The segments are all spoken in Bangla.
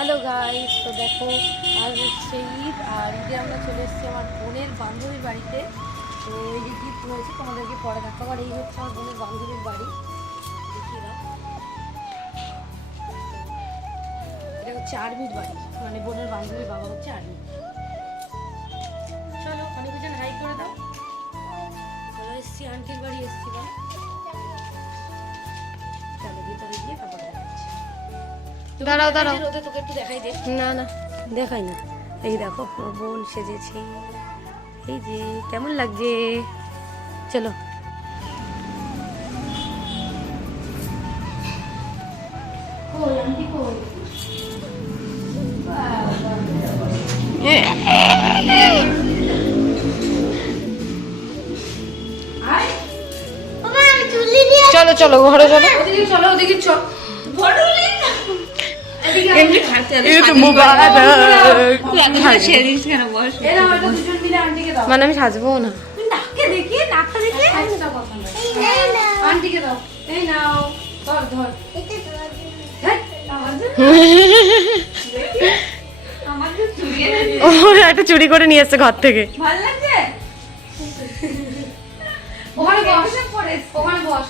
হ্যালো গাইস, তো দেখো আজ হচ্ছে ঈদ। আর ঈদে আমরা চলে এসেছি আমার বোনের বান্ধবীর বাড়িতে। তো এই যে গিফট হয়েছে তোমাদেরকে পরে দেখাবো। আর এই হচ্ছে আমার বোনের বান্ধবীর বাড়ি, দেখিয়ে দাও। এটা হচ্ছে আর্মির বাড়ি, মানে বোনের বান্ধবীর বাবা হচ্ছে আর্মি। চলো অনেকজন হাই করে দাও। চলো এসছি আন্টির বাড়ি এসছি বলে। চলো ভিতরে গিয়ে তারপরে দেখাচ্ছি। দাঁড়াও দাঁড়াও, রোদে তোকে একটু দেখাই দে। না না দেখাই না। এই দেখো আমার বোন সেজেছে, এই যে কেমন লাগছে। চলো চলো চলো ঘরে চলো। ওদিকে চলো, ওদিকে চল। মানে আমি সাজবো না। আন্টিকে দাও, এই নাও, ধর ধর। ও একটা চুরি করে নিয়ে এসছে ঘর থেকে। ভালো লাগছে? ওখানে বস, ওখানে বস।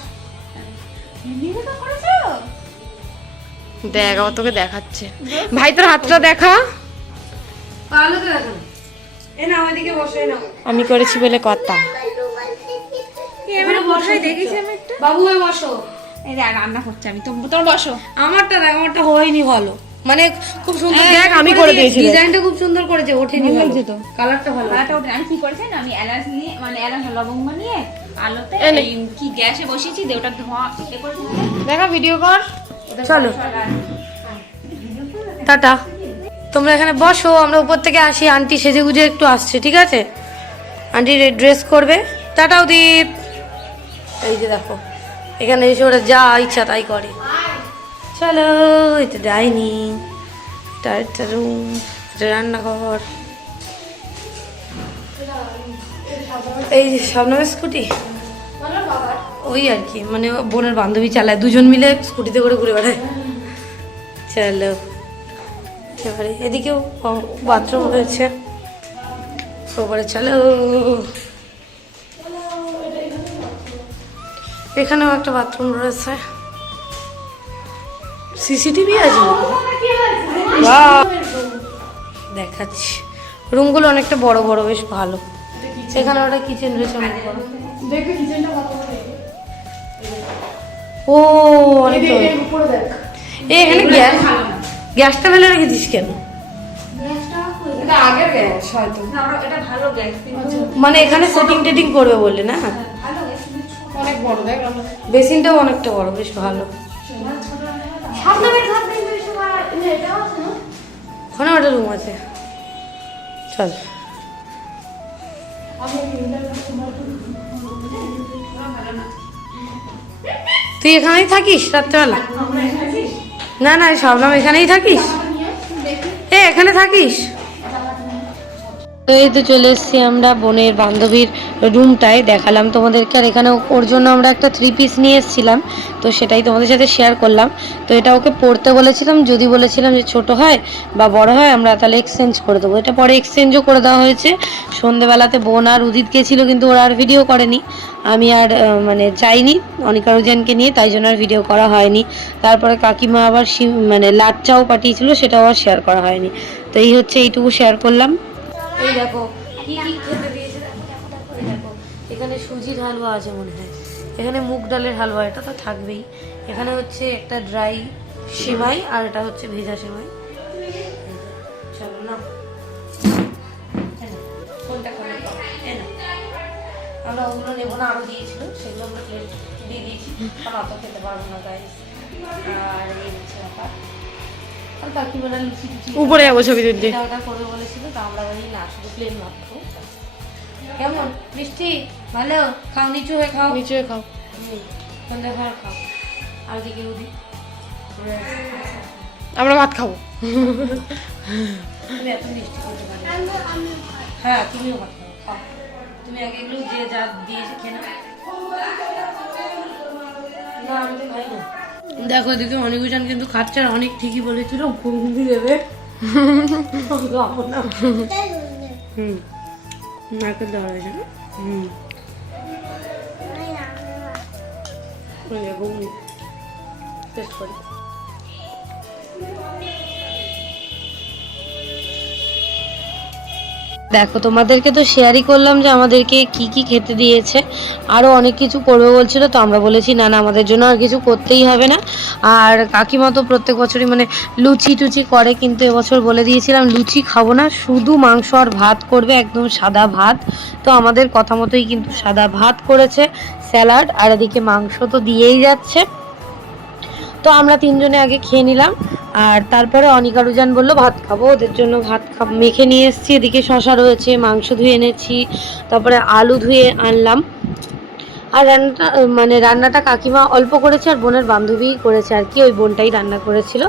দেখ আবার তোকে দেখাচ্ছে। ভাই তোর হাতটা দেখা। ভালো তো দেখো। এ না ওইদিকে বসে নাও। আমি করেছি বলে কথা। এবারে বসাই দেখেছি আমি একটা। বাবু হয়ে বসো। এই দেখ রান্না করছে, আমি তোমার বসো। আমারটা দেখ, আমারটা হয়নি ভালো, মানে খুব সুন্দর। দেখ আমি করে দিয়েছি। ডিজাইনটা খুব সুন্দর করেছে, ওঠেনি ভালো লাগছে তো। কালারটা ভালো। কড়াটা ওঠে। আমি কি করেছি না, আমি এলাচ নিয়ে মানে এলাচ লবঙ্গ নিয়ে আলোতে এই কি গ্যাসে বসিয়েছি দিয়ে ওটা ধোয়া এ করে দেখা ভিডিও কর। চলো টাটা। তোমরা এখানে বসো, আমরা উপর থেকে আসি। আন্টি সেজে গুজে একটু আসছে, ঠিক আছে? আন্টি ড্রেস করবে। টাটা উদীপ। এই যে দেখো এখানে এসে ওরা যা ইচ্ছা তাই করে। চলো, এটা ডাইনিং, এটা একটা রুম, এটা রান্নাঘর। এই যে স্বপ্নমের স্কুটি, ওই আর কি, মানে বোনের বান্ধবী চালায়, দুজন মিলে স্কুটিতে করে ঘুরে বেড়ায়। চলো এবারে এদিকেও বাথরুম রয়েছে ওপরে। চলো এখানেও একটা বাথরুম রয়েছে, সিসিটিভি আছে। বাহ, দেখাচ্ছি। রুমগুলো অনেকটা বড় বড়, বেশ ভালো। এখানে একটা কিচেন রয়েছে অনেক বড়। ও অনেক এখানে গ্যাসটা ফেলে রেখেছিস কেন? আগের গ্যাস হয়তো। এটা ভালো গ্যাস। মানে এখানে সেটিং টেটিং করবে বললে না? অনেক বড় দেখ। বেসিনটাও অনেকটা বড়, বেশ ভালো। ওখানে একটা রুম আছে। চল তুই এখানেই থাকিস রাত্রেবেলা? না না ভাবলাম এখানেই থাকিস। এখানে থাকিস? তো এই তো চলে এসেছি আমরা বোনের বান্ধবীর রুমটায়, দেখালাম তোমাদেরকে। আর এখানে ওর জন্য আমরা একটা 3 পিস নিয়ে এসেছিলাম, তো সেটাই তোমাদের সাথে শেয়ার করলাম। তো এটা ওকে পরতে বলেছিলাম, যদি বলেছিলাম যে ছোট হয় বা বড় হয় আমরা তাহলে এক্সচেঞ্জ করে দেবো। এটা পরে এক্সচেঞ্জও করে দেওয়া হয়েছে। সন্ধেবেলাতে বোন আর উদিত গেছিলো, কিন্তু ওরা আর ভিডিও করেনি। আমি আর মানে যাইনি অনিকা রোজানকে নিয়ে, তাই জন্য আর ভিডিও করা হয়নি। তারপরে কাকিমা আবার মানে লাচ্চাও পাঠিয়েছিল, সেটাও আর শেয়ার করা হয়নি। তো এই হচ্ছে, এইটুকু শেয়ার করলাম। এই দেখো কি কি খেতে দিয়েছে, দেখো দেখো। এখানে সুজির হালুয়া আছে মনে হয়, এখানে মুগ ডালের হালুয়া, এটা তো থাকবেই। এখানে হচ্ছে একটা ড্রাই সেমাই, আর এটা হচ্ছে ভেজা সেমাই। চলো না, কোনটা করে আমরা ওগুলো নেবো না, আরো দিয়েছিল সেগুলো আমরা প্লেট দিয়ে দিয়েছি, কারণ অত খেতে পারবো না তাই। আর এই হচ্ছে ব্যাপার। আর কাকিমারা লুচি টুচি উপরে যাবো ছবি তুলতে। ওটা করবে বলেছিল, তা আমরা বলি না, শুধু প্লেন মাত্র। কেমন মিষ্টি? ভালো? খাও, নিচু হয়ে খাও। নিচে খাও। সন্ধ্যা খাওয়ার খাও। আর দিকে উদি আমরা ভাত খাবো। তুমি এত মিষ্টি করতে পারো? হ্যাঁ তুমিও ভাত খাও, খাও। তুমি আগে এগুলো যে যা দিয়েছে খেয়ে নাও। না আমি তো খাই না। দেখো এদিকে অনিকুজান কিন্তু খাচ্ছে, আর অনেক ঠিকই বলেছিল ঘুমবি দেবে। নারকেল দেওয়া হয়েছে না? ঘুমনি টেস্ট করি। দেখো তোমাদেরকে তো শেয়ারই করলাম যে আমাদেরকে কি কি খেতে দিয়েছে, আরও অনেক কিছু করবে বলছিল, তো আমরা বলেছি না না আমাদের জন্য আর কিছু করতেই হবে না। আর কাকিমা তো প্রত্যেক বছরই মানে লুচি টুচি করে, কিন্তু এবছর বলে দিয়েছিলাম লুচি খাবো না, শুধু মাংস আর ভাত করবে, একদম সাদা ভাত। তো আমাদের কথা মতোই কিন্তু সাদা ভাত করেছে, স্যালাড, আর এদিকে মাংস তো দিয়েই যাচ্ছে। তো আমরা তিনজনে আগে খেয়ে নিলাম, আর তারপরে অনিকারুজান বললো ভাত খাবো, ওদের জন্য ভাত মেখে নিয়ে এসেছি। এদিকে শশা রয়েছে, মাংস ধুয়ে এনেছি, তারপরে আলু ধুয়ে আনলাম। আর রান্নাটা কাকিমা অল্প করেছে, আর বোনের বান্ধবীই করেছে আর কি, ওই বোনটাই রান্না করেছিল,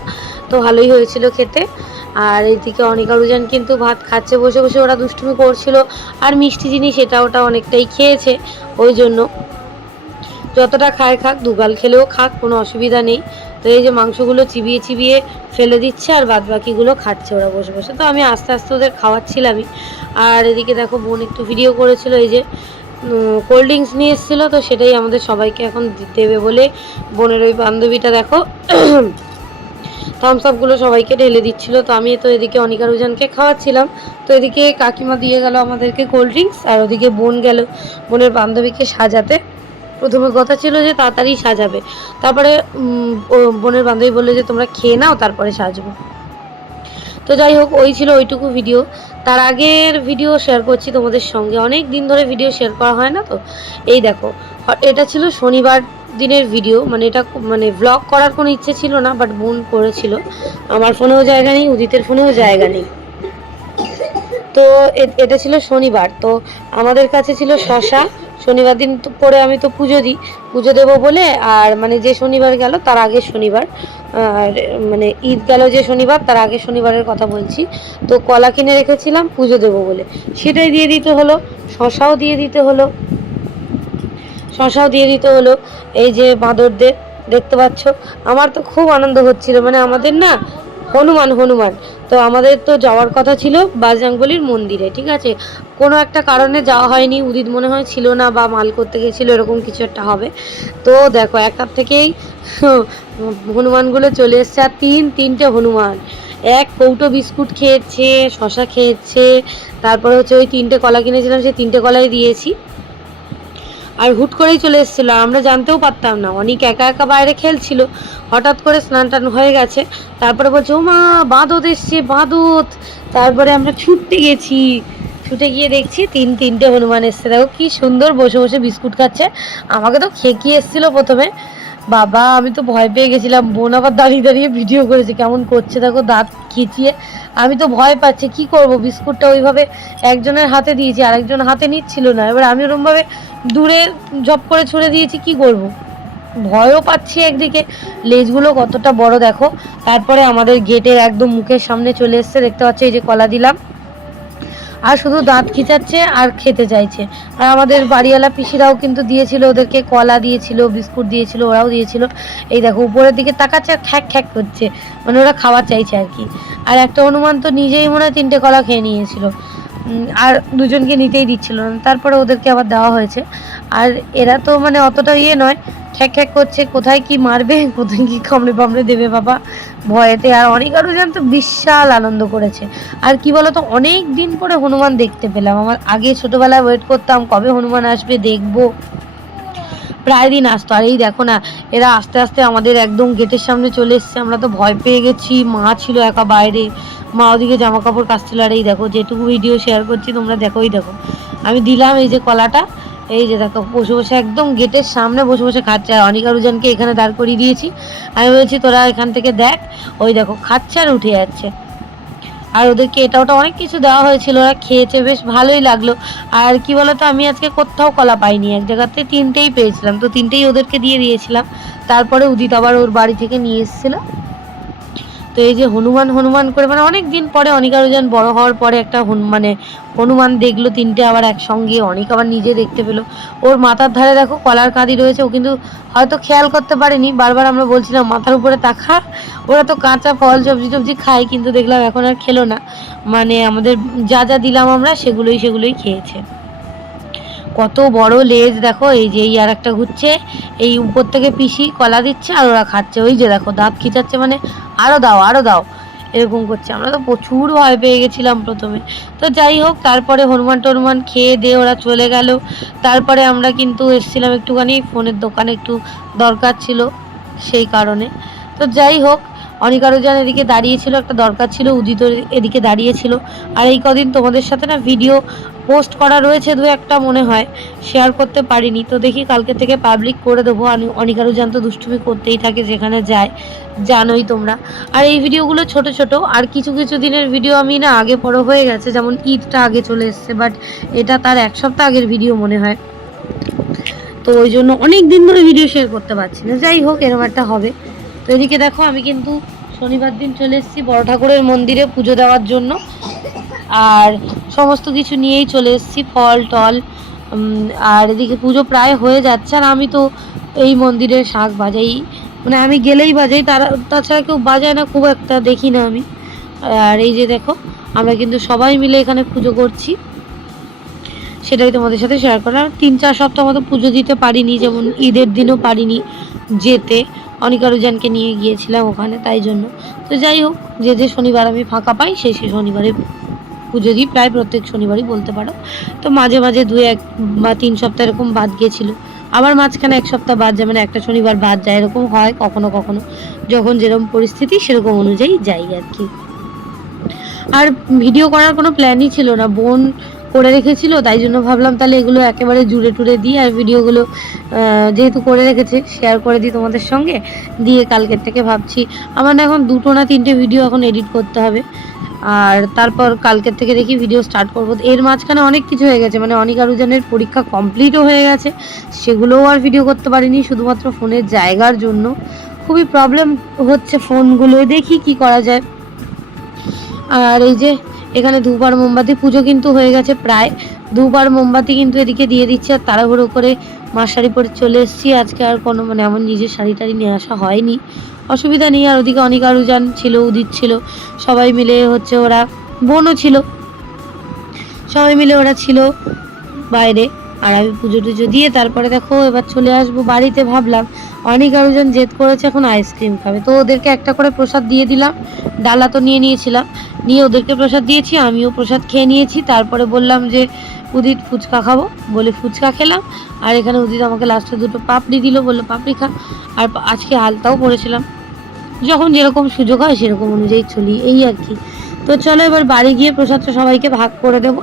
তো ভালোই হয়েছিল খেতে। আর এইদিকে অনিকারুজান কিন্তু ভাত খাচ্ছে বসে বসে, ওরা দুষ্টুমি করছিল, আর মিষ্টি জিনিস এটা ওটা অনেকটাই খেয়েছে, ওই জন্য যতটা খায় খাক, দুগাল খেলেও খাক, কোনো অসুবিধা নেই। তো এই যে মাংসগুলো চিবিয়ে চিবিয়ে ফেলে দিচ্ছে, আর বাদ বাকিগুলো খাচ্ছে ওরা বসে বসে। তো আমি আস্তে আস্তে ওদের খাওয়াচ্ছিলামই। আর এদিকে দেখো বোন একটু ভিডিও করেছিল, এই যে কোল্ড ড্রিঙ্কস নিয়ে এসেছিলো, তো সেটাই আমাদের সবাইকে এখন দেবে বলে বোনের ওই বান্ধবীটা দেখো থামস আপগুলো সবাইকে ঢেলে দিচ্ছিল। তো আমি তো এদিকে অনিকারুজানকে খাওয়াচ্ছিলাম, তো এদিকে কাকিমা দিয়ে গেল আমাদেরকে কোল্ড ড্রিঙ্কস, আর ওদিকে বোন গেল বোনের বান্ধবীকে সাজাতে। প্রথমে কথা ছিল যে তাড়াতাড়ি সাজাবে, তারপরে বোনের বান্ধবী বললো যে তোমরা খেয়ে নাও তারপরে সাজবো। তো যাই হোক, ওই ছিল ওইটুকু ভিডিও। তার আগের ভিডিও শেয়ার করছি তোমাদের সঙ্গে, অনেক দিন ধরে ভিডিও শেয়ার করা হয় না। তো এই দেখো, এটা ছিল শনিবার দিনের ভিডিও, মানে এটা মানে ব্লগ করার কোনো ইচ্ছে ছিল না, বাট বোন করেছিল। আমার ফোনেও জায়গা নেই, উদিতের ফোনেও জায়গা নেই। তো এটা ছিল শনিবার, তো আমাদের কাছে ছিল শশা। শনিবার দিন তো করে আমি তো পুজো দেবো বলে, আর মানে যে শনিবার গেল তার আগের শনিবার, আর মানে ঈদ গেল যে শনিবার তার আগের শনিবারের কথা বলছি। তো কলা কিনে রেখেছিলাম পুজো দেবো বলে, সেটাই দিয়ে দিতে হলো, শশাও দিয়ে দিতে হলো। এই যে বাঁদরদের দেখতে পাচ্ছ, আমার তো খুব আনন্দ হচ্ছিল, মানে আমাদের না হনুমান তো আমাদের তো যাওয়ার কথা ছিল বাজরাঙ্গবলির মন্দিরে, ঠিক আছে, কোনো একটা কারণে যাওয়া হয়নি, উদিত মনে হয় ছিল না বা মাল করতে গেছিলো, এরকম কিছু একটা হবে। তো দেখো একটার থেকেই হনুমানগুলো চলে এসছে, আর তিনটে হনুমান, এক কৌটো বিস্কুট খেয়েছে, শশা খেয়েছে, তারপরে হচ্ছে ওই 3টে কলা কিনেছিলাম, সেই 3টে কলাই দিয়েছি। আর হুট করেই চলে এসেছিলো, আমরা জানতেও পারতাম না, অনেক একা একা বাইরে খেলছিল, হঠাৎ করে স্নান টান হয়ে গেছে, তারপরে বলছে ও মা বাঁদর এসছে বাঁদর। তারপরে আমরা ছুটে গিয়ে দেখছি তিনটে হনুমান এসছে। দেখো কি সুন্দর বসে বসে বিস্কুট খাচ্ছে, আমাকে তো খেকিয়ে এসেছিলো প্রথমে, বাবা আমি তো ভয় পেয়ে গেছিলাম। বোন আবার দাঁড়িয়ে দাঁড়িয়ে ভিডিও করেছে কেমন করছে, দেখো দাঁত খিচিয়ে, আমি তো ভয় পাচ্ছি কি করব, বিস্কুটটা ওইভাবে একজনের হাতে দিয়েছি, আরেকজন হাতে নিচ্ছিল না, এবার আমি ওরমভাবে দূরে ঝপ করে ছুড়ে দিয়েছি, কি করব, ভয়ও পাচ্ছি একদিকে, লেজগুলো কতটা বড় দেখো। তারপরে আমাদের গেটের একদম মুখের সামনে চলে এসছে, দেখতে পাচ্ছ এই যে কলা দিলাম, আর শুধু দাঁত খিচাচ্ছে আর খেতে চাইছে। আর আমাদের বাড়িওয়ালা পিসিরাও কিন্তু দিয়েছিল, ওদেরকে কলা দিয়েছিল, বিস্কুট দিয়েছিল, ওরাও দিয়েছিল। এই দেখো উপরের দিকে তাকাচ্ছে আর খ্যাক খ্যাক করছে, মানে ওরা খাবার চাইছে আর কি। আর একটা হনুমান তো নিজেই মনে হয় 3টে কলা খেয়ে নিয়েছিল, আর দুজনকে নিতেই দিচ্ছিল না, তারপরে ওদেরকে আবার দেওয়া হয়েছে। আর এরা তো মানে অতটা নয়, খ্যাক খ্যাক করছে, কোথায় কি মারবে, কোথায় কি কামড়ে দেবে বাবা ভয়েতে। আর অনিকারুজান তো বিশাল আনন্দ করেছে। আর কি বলতো, অনেক দিন পরে হনুমান দেখতে পেলাম, আমার আগে ছোটবেলায় ওয়েট করতাম কবে হনুমান আসবে দেখবো, প্রায় দিন আসতো। আর এই দেখো না, এরা আস্তে আস্তে আমাদের একদম গেটের সামনে চলে এসছে, আমরা তো ভয় পেয়ে গেছি, মা ছিল একা বাইরে, মা ওদিকে জামা কাপড় কাচছিল। আর এই দেখো যেটুকু ভিডিও শেয়ার করছি তোমরা দেখো, আমি দিলাম এই যে কলাটা, এই যে দেখো বসে বসে একদম গেটের সামনে বসে বসে খাচ্ছে। আর অনিকারুজানকে এখানে দাঁড় করিয়ে দিয়েছি, আমি বলছি তোরা এখান থেকে দেখ, ওই দেখো খাচ্ছে আর উঠে যাচ্ছে। আর ওদেরকে এটা ওটা অনেক কিছু দেওয়া হয়েছিল, ওরা খেয়েছে, বেশ ভালোই লাগলো। আর কি বলতো, আমি আজকে কোথাও কলা পাইনি, এক জায়গাতে 3টেই পেয়েছিলাম, তো 3টেই ওদেরকে দিয়ে দিয়েছিলাম। তারপরে উদিত আবার ওর বাড়ি থেকে নিয়ে এসেছিল, তো এই যে হনুমান হনুমান করে মানে অনেক দিন পরে অনিকা রোজান বড় হওয়ার পরে একটা মানে হনুমান দেখলো তিনটে আবার একসঙ্গে, অনেক আবার নিজে দেখতে পেলো। ওর মাথার ধারে দেখো কলার কাঁদি রয়েছে, ও কিন্তু হয়তো খেয়াল করতে পারেনি, বারবার আমরা বলছিলাম মাথার উপরে তাকা। ওরা তো কাঁচা ফল সবজি টবজি খায়, কিন্তু দেখলাম এখন আর খেলো না, মানে আমাদের যা যা দিলাম আমরা সেগুলোই খেয়েছে। কত বড় লেজ দেখো, এই যে এই আর একটা ঘুরছে, এই উপর থেকে পিসি কলা দিচ্ছে আর ওরা খাচ্ছে। ওই যে দেখো দাঁত খিচাচ্ছে, মানে আরো দাও এরকম করছে। আমরা তো প্রচুর ভয় পেয়ে গেছিলাম প্রথমে। তো যাই হোক, তারপরে হনুমান টনুমান খেয়ে দিয়ে ওরা চলে গেল। তারপরে আমরা কিন্তু এসেছিলাম একটুখানি ফোনের দোকানে, একটু দরকার ছিল সেই কারণে। তো যাই হোক, অনিকা রোজান এদিকে দাঁড়িয়েছিল, একটা দরকার ছিল, উদিত এদিকে দাঁড়িয়েছিল। আর এই কদিন তোমাদের সাথে না ভিডিও পোস্ট করা রয়েছে দু একটা, মনে হয় শেয়ার করতে পারিনি, তো দেখি কালকে থেকে পাবলিক করে দেবো। অনিকা রোজান তো দুষ্টুমি করতেই থাকে যেখানে যায়, জানোই তোমরা। আর এই ভিডিওগুলো ছোট ছোট, আর কিছু কিছু দিনের ভিডিও আমি না আগে বড় হয়ে গেছে, যেমন ঈদটা আগে চলে এসছে, বাট এটা তার 1 সপ্তাহ আগের ভিডিও মনে হয়, তো ওই জন্য অনেক দিন ধরে ভিডিও শেয়ার করতে পারছি না। যাই হোক, এরকম একটা হবে। তো এদিকে দেখো আমি কিন্তু শনিবার দিন চলে এসেছি বড় ঠাকুরের মন্দিরে পুজো দেওয়ার জন্য, আর সমস্ত কিছু নিয়েই চলে এসেছি, ফল টল। আর এদিকে পুজো প্রায় হয়ে যাচ্ছে, আর আমি তো এই মন্দিরের শাঁখ বাজাই, মানে আমি গেলেই বাজাই, তাছাড়া কেউ বাজায় না খুব একটা, দেখি না আমি। আর এই যে দেখো, আমরা কিন্তু সবাই মিলে এখানে পুজো করছি, সেটাই তোমাদের সাথে শেয়ার করা। 3-4 সপ্তাহ মতো পুজো দিতে পারিনি, যেমন ঈদের দিনও পারিনি যেতে, অনিকা রোজানকে নিয়ে গিয়েছিলাম ওখানে, তাই জন্য। তো যাই হোক, যে শনিবার আমি ফাঁকা পাই সেই শনিবারে পুজো দিই, প্রায় প্রত্যেক শনিবারই বলতে পারো। তো মাঝে মাঝে 2-1 বা 3 সপ্তাহ এরকম বাদ গিয়েছিল, আবার মাঝখানে 1 সপ্তাহ বাদ যায়, মানে একটা শনিবার বাদ যায়, এরকম হয় কখনো কখনো, যখন যেরকম পরিস্থিতি সেরকম অনুযায়ী যাই আর কি। আর ভিডিও করার কোনো প্ল্যানই ছিল না, বোন করে রেখেছিল, তাই জন্য ভাবলাম তাহলে এগুলো একেবারে জুড়ে টুড়ে দিই, আর ভিডিওগুলো যেহেতু করে রেখেছে শেয়ার করে দিই তোমাদের সঙ্গে, দিয়ে কালকের থেকে ভাবছি আমার না এখন 2 না 3টে ভিডিও এখন এডিট করতে হবে, আর তারপর কালকের থেকে দেখি ভিডিও স্টার্ট করবো। এর মাঝখানে অনেক কিছু হয়ে গেছে, মানে অনিকা রোজানের পরীক্ষা কমপ্লিটও হয়ে গেছে, সেগুলোও আর ভিডিও করতে পারিনি, শুধুমাত্র ফোনের জায়গার জন্য খুবই প্রবলেম হচ্ছে ফোনগুলো, দেখি কি করা যায়। আর এই যে এখানে ধূপ আর মোমবাতি, পুজো কিন্তু হয়ে গেছে প্রায়, ধূপ আর মোমবাতি কিন্তু এদিকে দিয়ে দিচ্ছে, আর তাড়াহুড়ো করে মার শাড়ি পরে চলে এসেছি। আজকে আর কোনো মানে আমার নিজের শাড়ি টাড়ি নিয়ে আসা হয়নি, অসুবিধা নেই। আর ওদিকে অনিকা রোজান ছিল, উদিত ছিল, সবাই মিলে হচ্ছে, ওরা বোনও ছিল, সবাই মিলে ওরা ছিল বাইরে। আর আমি পুজো টুজো দিয়ে তারপরে দেখো এবার চলে আসবো বাড়িতে। ভাবলাম অনিকা রোজান জেদ করেছে এখন আইসক্রিম খাবে, তো ওদেরকে একটা করে প্রসাদ দিয়ে দিলাম, ডালা তো নিয়ে নিয়েছিলাম, নিয়ে ওদেরকে প্রসাদ দিয়েছি, আমিও প্রসাদ খেয়ে নিয়েছি। তারপরে বললাম যে উদিত ফুচকা খাবো, বলে ফুচকা খেলাম। আর এখানে উদিত আমাকে লাস্টে 2টো পাপড়ি দিল, বললো পাপড়ি খা। আর আজকে আলতাও পড়েছিলাম, যখন যেরকম সুযোগ হয় সেরকম অনুযায়ী চলি, এই আর কি। তো চলো এবার বাড়ি গিয়ে প্রসাদটা সবাইকে ভাগ করে দেবো।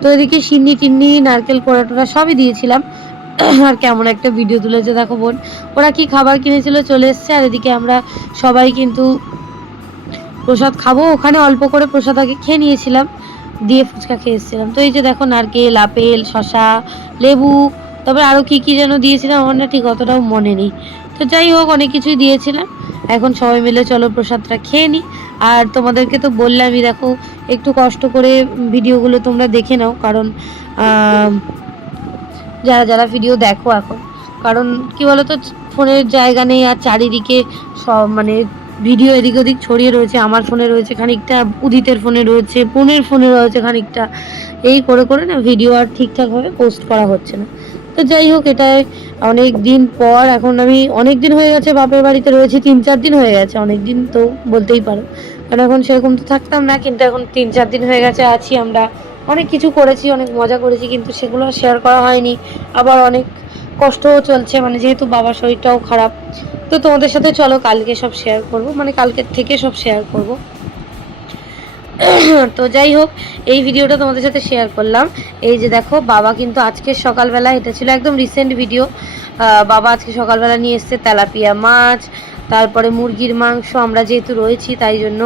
তো এদিকে সিন্নি টিন্নি নারকেল কোড়া টোড়া সবই দিয়েছিলাম। আর কেমন একটা ভিডিও তুলেছে দেখো বোন, ওরা কি খাবার কিনেছিল চলে এসছে, আর এদিকে আমরা সবাই কিন্তু প্রসাদ খাবো, ওখানে অল্প করে প্রসাদ আগে খেয়ে নিয়েছিলাম, দিয়ে ফুচকা খেয়ে এসেছিলাম। তো এই যে দেখো নারকেল, আপেল, শশা, লেবু, তবে আরও কি কি যেন দিয়েছিলাম, আমার না ঠিক অতটাও মনে নেই। তো যাই হোক, অনেক কিছুই দিয়েছিলাম। এখন সবাই মিলে চলো প্রসাদটা খেয়ে নিই। আর তোমাদেরকে তো বললামই, দেখো একটু কষ্ট করে ভিডিওগুলো তোমরা দেখে নাও, কারণ যারা যারা ভিডিও দেখো এখন, কারণ কি বলতো ফোনের জায়গা নেই, আর চারিদিকে সব মানে ভিডিও এদিক ওদিক ছড়িয়ে রয়েছে, আমার ফোনে রয়েছে খানিকটা, উদিতের ফোনে রয়েছে, বোনের ফোনে রয়েছে খানিকটা, এই করে করে না ভিডিও আর ঠিকঠাকভাবে পোস্ট করা হচ্ছে না। তো যাই হোক, এটাই অনেক দিন পর, এখন আমি অনেক দিন হয়ে গেছে বাপের বাড়িতে রয়েছি, 3-4 দিন হয়ে গেছে, অনেক দিন তো বলতেই পারো, কারণ এখন সেরকম তো থাকতাম না, কিন্তু এখন 3-4 দিন হয়ে গেছে আছি। আমরা অনেক কিছু করেছি, অনেক মজা করেছি, কিন্তু সেগুলো শেয়ার করা হয়নি। আবার অনেক কষ্টও চলছে, মানে যেহেতু বাবার শরীরটাও খারাপ। তো তোমাদের সাথে চলো কালকে সব শেয়ার করব, মানে কালকের থেকে সব শেয়ার করব। তো যাই হোক, এই ভিডিওটা তোমাদের সাথে শেয়ার করলাম। এই যে দেখো, বাবা কিন্তু আজকে সকালবেলা, এটা ছিল একদম রিসেন্ট ভিডিও, বাবা আজকে সকালবেলা নিয়ে এসছে তেলাপিয়া মাছ, তারপরে মুরগির মাংস, আমরা যেহেতু রয়েছি তাই জন্য।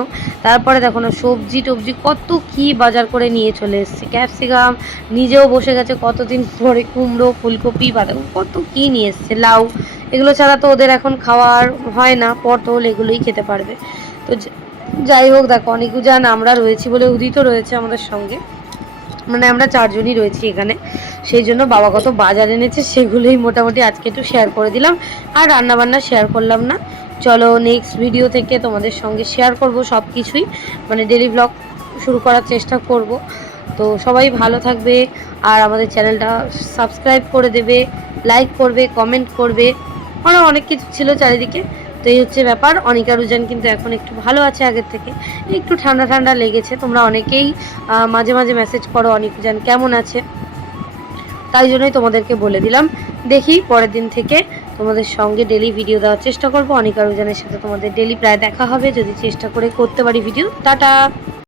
তারপরে দেখো না সবজি টবজি কত কি বাজার করে নিয়ে চলে এসছে, ক্যাপসিকাম, নিজেও বসে গেছে কতদিন পরে, কুমড়ো, ফুলকপি, বাঁধাকপি, কত কি নিয়ে এসছে, লাউ, এগুলো ছাড়া তো ওদের এখন খাওয়ার হয় না, পটল এগুলোই খেতে পারবে। তো যাই হোক দেখো অনিকুজান আমরা রয়েছি বলে উদিত রয়েছে আমাদের সঙ্গে, মানে আমরা 4 জনই রয়েছি এখানে। সেই জন্য বাবা কত বাজার এনেছে সেগুলোই মোটামুটি আজকে একটু শেয়ার করে দিলাম, আর রান্নাবান্না শেয়ার করলাম না। চলো নেক্সট ভিডিও থেকে তোমাদের সঙ্গে শেয়ার করব সব কিছুই, মানে ডেলি ব্লগ শুরু করার চেষ্টা করব। তো সবাই ভালো থাকবে, আর আমাদের চ্যানেলটা সাবস্ক্রাইব করে দেবে, লাইক করবে, কমেন্ট করবে, অনেক কিছু ছিল চারিদিকে। তো এই হচ্ছে ব্যাপার। অনিকা রুজান কিন্তু এখন একটু ভালো আছে আগের থেকে, একটু ঠান্ডা ঠান্ডা লেগেছে। তোমরা অনেকেই মাঝে মাঝে মেসেজ করো অনিকুজান কেমন আছে, তাই জন্যই তোমাদেরকে বলে দিলাম। দেখি পরের দিন থেকে তোমাদের সঙ্গে ডেলি ভিডিও দেওয়ার চেষ্টা করবো। অনিকা রুজানের সাথে তোমাদের ডেলি প্রায় দেখা হবে, যদি চেষ্টা করে করতে পারি ভিডিও। টাটা।